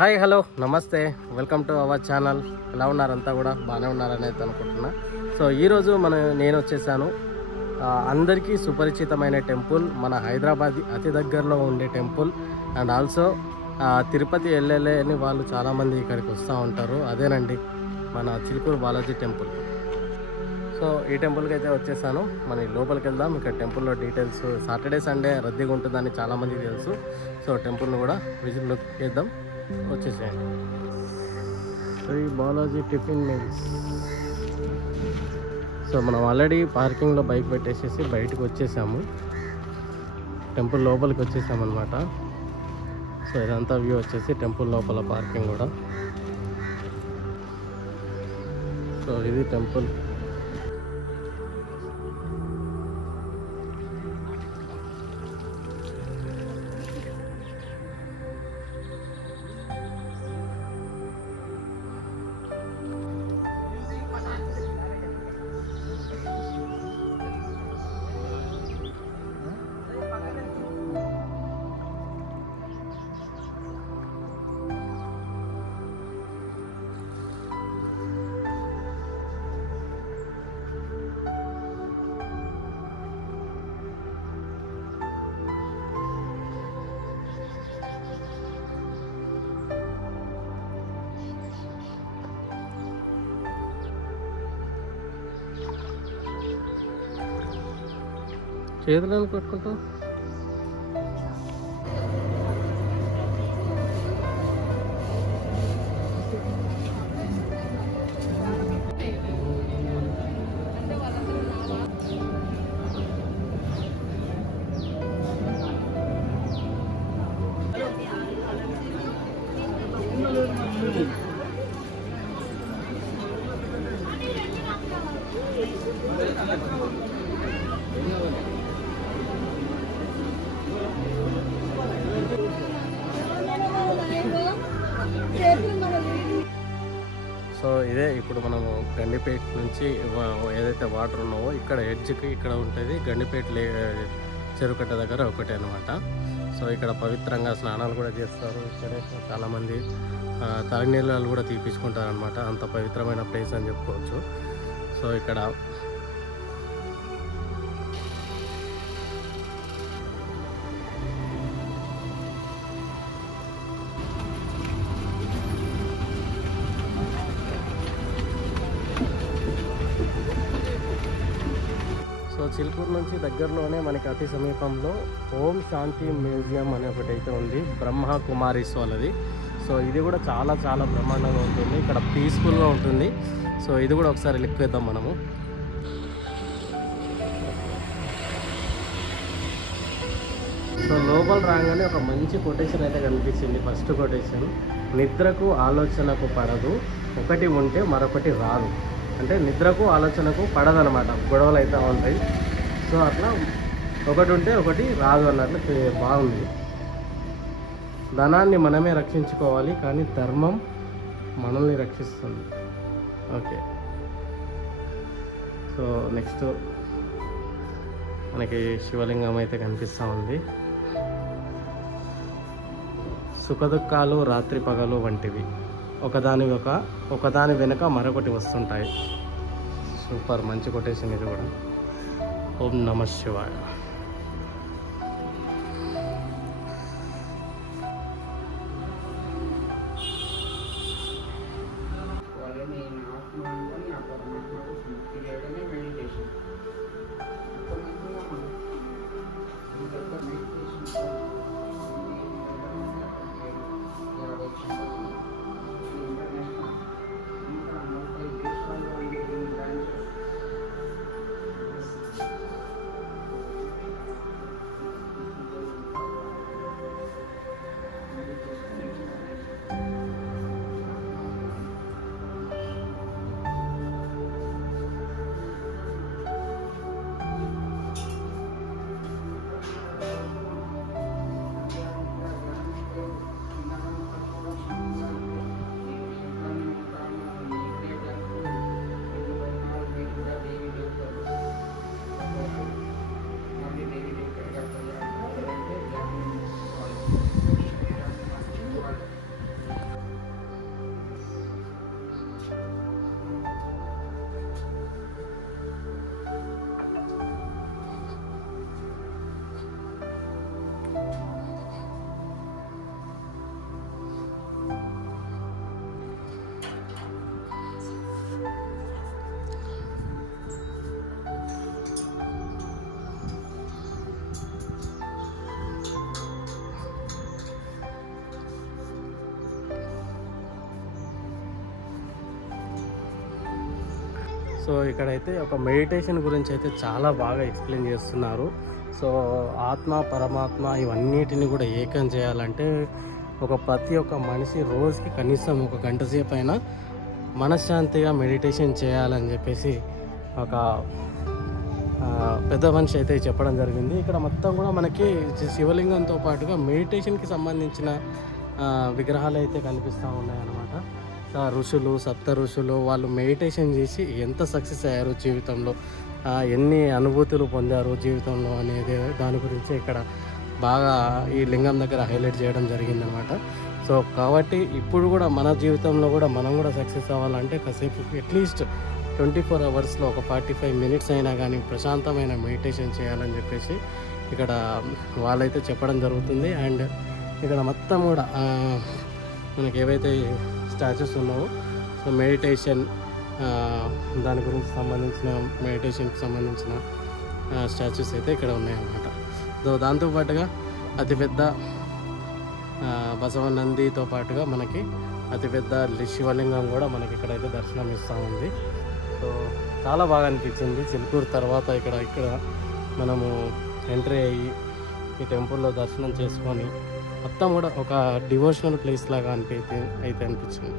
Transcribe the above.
Hi hello నమస్తే welcome to our channel. ఎలా ఉన్నారంతా కూడా బాగానే ఉన్నారని అయితే అనుకుంటున్నా. సో ఈరోజు నేను వచ్చేసాను అందరికీ సుపరిచితమైన టెంపుల్, మన హైదరాబాద్ అతి దగ్గరలో ఉండే టెంపుల్. అండ్ ఆల్సో తిరుపతి వెళ్ళలేని వాళ్ళు చాలామంది ఇక్కడికి వస్తూ ఉంటారు. అదేనండి మన చిలుకూరు బాలాజీ టెంపుల్. సో ఈ టెంపుల్కి అయితే వచ్చేసాను. మన లోపలికి వెళ్దాం. ఇక్కడ టెంపుల్లో డీటెయిల్స్, సాటర్డే సండే రద్దీగా ఉంటుందని చాలామందికి తెలుసు. సో టెంపుల్ని కూడా విజిట్ చేద్దాం, వచ్చేసేయండి. Sri Balaji tiffin meals. So మనం ఆల్రెడీ పార్కింగ్లో బైక్ పెట్టేసేసి బయటకు వచ్చేసాము, టెంపుల్ లోపలికి వచ్చేసాము అనమాట. సో ఇదంతా వ్యూ వచ్చేసి టెంపుల్ లోపల పార్కింగ్ కూడా. సో ఇది టెంపుల్. చేతులను కొట్టుకుంటాం. సో ఇదే ఇప్పుడు మనము గండిపేట నుంచి ఏదైతే వాటర్ ఉన్నావో ఇక్కడ ఎడ్జ్కి ఇక్కడ ఉంటుంది గండిపేట చెరుకట్ట దగ్గర ఒకటే అనమాట. సో ఇక్కడ పవిత్రంగా స్నానాలు కూడా చేస్తారు. ఇక్కడే చాలామంది తలనీళ్ళు కూడా తీపించుకుంటారు అనమాట. అంత పవిత్రమైన ప్లేస్ అని చెప్పుకోవచ్చు. సో ఇక్కడ సో చిలుకూరు నుంచి దగ్గరలోనే మనకి అతి సమీపంలో ఓం శాంతి మ్యూజియం అనే ఒకటి అయితే ఉంది, బ్రహ్మ కుమారీస్ వాళ్ళది. సో ఇది కూడా చాలా చాలా బ్రహ్మాండంగా ఉంటుంది, ఇక్కడ పీస్ఫుల్గా ఉంటుంది. సో ఇది కూడా ఒకసారి లిక్ వేద్దాం మనము. సో లోపల రాగానే ఒక మంచి కొటేషన్ అయితే కనిపించింది. ఫస్ట్ కొటేషన్, నిద్రకు ఆలోచనకు పడదు, ఒకటి ఉంటే మరొకటి రాదు. అంటే నిద్రకు ఆలోచనకు పడదనమాట, గొడవలు అయితే ఉంటాయి. సో అట్లా ఒకటి ఉంటే ఒకటి రాదు అన్నట్లు బాగుంది. ధనాన్ని మనమే రక్షించుకోవాలి, కానీ ధర్మం మనల్ని రక్షిస్తుంది. ఓకే. సో నెక్స్ట్ మనకి శివలింగం అయితే కనిపిస్తూ ఉంది. సుఖదుఖాలు రాత్రి పగలు వంటివి, ఒకదాని వెనుక మరొకటి వస్తుంటాయి. సూపర్, మంచి కొటేషన్ ఇది కూడా. ఓం నమ శివాయ. సో ఇక్కడైతే ఒక మెడిటేషన్ గురించి అయితే చాలా బాగా ఎక్స్ప్లెయిన్ చేస్తున్నారు. సో ఆత్మ పరమాత్మ ఇవన్నిటిని కూడా ఏకం చేయాలంటే ప్రతి ఒక్క మనిషి రోజుకి కనీసం 1 గంట సేపు అయినా మనశ్శాంతిగా మెడిటేషన్ చేయాలని చెప్పేసి ఒక పెద్ద మనిషి అయితే చెప్పడం జరిగింది. ఇక్కడ మొత్తం కూడా మనకి శివలింగంతో పాటుగా మెడిటేషన్కి సంబంధించిన విగ్రహాలు అయితే కనిపిస్తూ ఉన్నాయన్నమాట. ఋషులు, 7 ఋషులు వాళ్ళు మెడిటేషన్ చేసి ఎంత సక్సెస్ అయ్యారు జీవితంలో, ఎన్ని అనుభూతులు పొందారు జీవితంలో అనేది దాని గురించి ఇక్కడ బాగా ఈ లింగం దగ్గర హైలైట్ చేయడం జరిగిందనమాట. సో కాబట్టి ఇప్పుడు కూడా మన జీవితంలో కూడా మనం కూడా సక్సెస్ అవ్వాలంటే కాసేపు అట్లీస్ట్ 24 అవర్స్లో ఒక 45 మినిట్స్ అయినా కానీ ప్రశాంతమైన మెడిటేషన్ చేయాలని చెప్పేసి ఇక్కడ వాళ్ళైతే చెప్పడం జరుగుతుంది. అండ్ ఇక్కడ మొత్తం కూడా మనకి ఏవైతే స్టాచ్యూస్ ఉన్నావో సో మెడిటేషన్ దాని గురించి సంబంధించిన మెడిటేషన్కి సంబంధించిన స్టాచ్యూస్ అయితే ఇక్కడ ఉన్నాయన్నమాట. సో దాంతోపాటుగా అతిపెద్ద బసవనందితో పాటుగా మనకి అతిపెద్ద శివలింగం కూడా మనకి ఇక్కడైతే దర్శనం ఇస్తూ ఉంది. సో చాలా బాగా అనిపించింది. చిలుకూరు తర్వాత ఇక్కడ మనము ఎంట్రీ అయ్యి ఈ టెంపుల్లో దర్శనం చేసుకొని మొత్తం కూడా ఒక డివోషనల్ ప్లేస్ లాగా అయితే అనిపించింది.